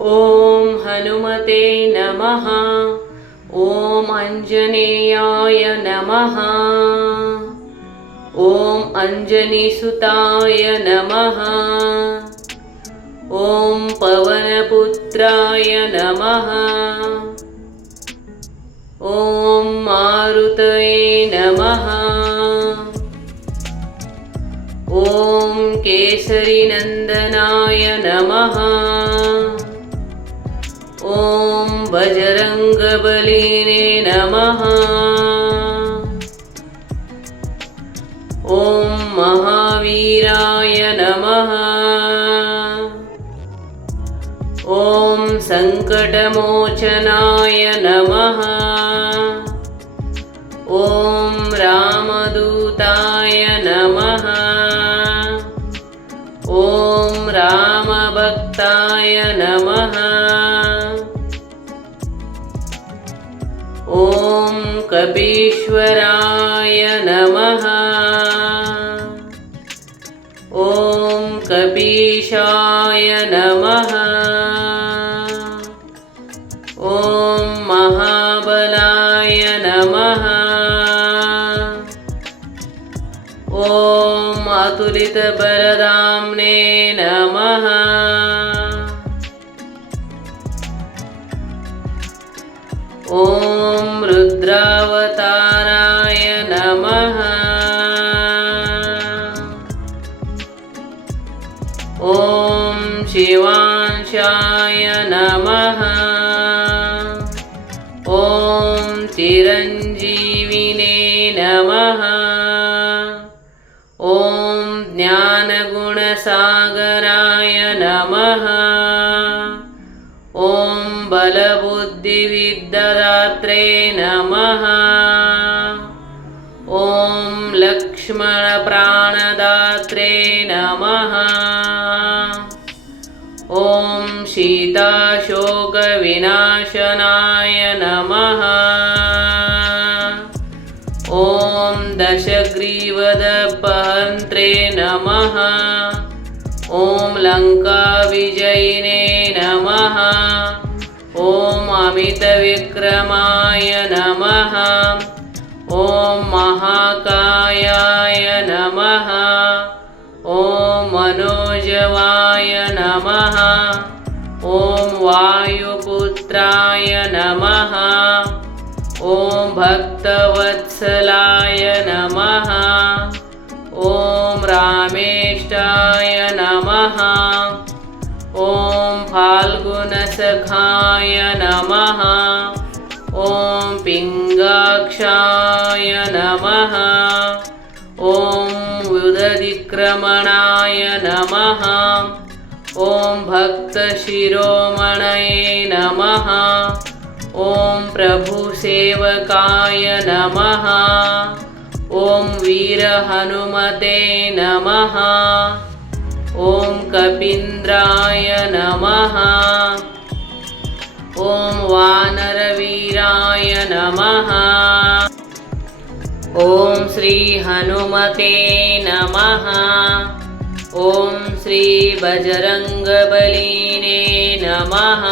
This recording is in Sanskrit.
ॐ हनुमते नमः। ॐ आञ्जनेयाय नमः। ॐ अञ्जनीसुताय नमः। ॐ पवनपुत्राय नमः। ॐ मारुतये नमः। ॐ केसरीनन्दनाय नमः। ॐ बजरङ्गबलिने नमः। ॐ महावीराय नमः। ॐ सङ्कटमोचनाय नमः। ॐ रामदूताय नमः। ॐ रामभक्ताय नमः। ॐ कपीश्वराय नमः। ॐ कपीशाय नमः। ॐ महाबलाय नमः। ॐ अतुलितबलधाम्ने नमः। ॐ रुद्रावताराय नमः। ॐ शिवांशाय नमः। ॐ चिरञ्जीविने नमः। ॐ ज्ञानगुणसागराय नमः। ॐ बलबुद्धिविद्यादात्रे नमः। ॐ लक्ष्मणप्राणदात्रे नमः। ॐ सीताशोकविनाशनाय नमः। ॐ दशग्रीवदपहन्त्रे नमः। ॐ लङ्काविजयिने नमः। ॐ अमितविक्रमाय नमः। ॐ महाकायाय नमः। ॐ मनोजवाय नमः। ॐ वायुपुत्राय नमः। ॐ भक्तवत्सलाय नमः। ॐ रामेष्टाय नमः। ॐ फाल्गुनसखाय नमः। ॐ पिङ्गाक्षाय नमः। ॐ उदधिक्रमणाय नमः। ॐ भक्तशिरोमणये नमः। ॐ प्रभुसेवकाय नमः। ॐ वीरहनुमते नमः। ॐ कपीन्द्राय नमः। ॐ वानरवीराय नमः। ॐ श्रीहनुमते नमः। ॐ श्रीबजरङ्गबलिने नमः।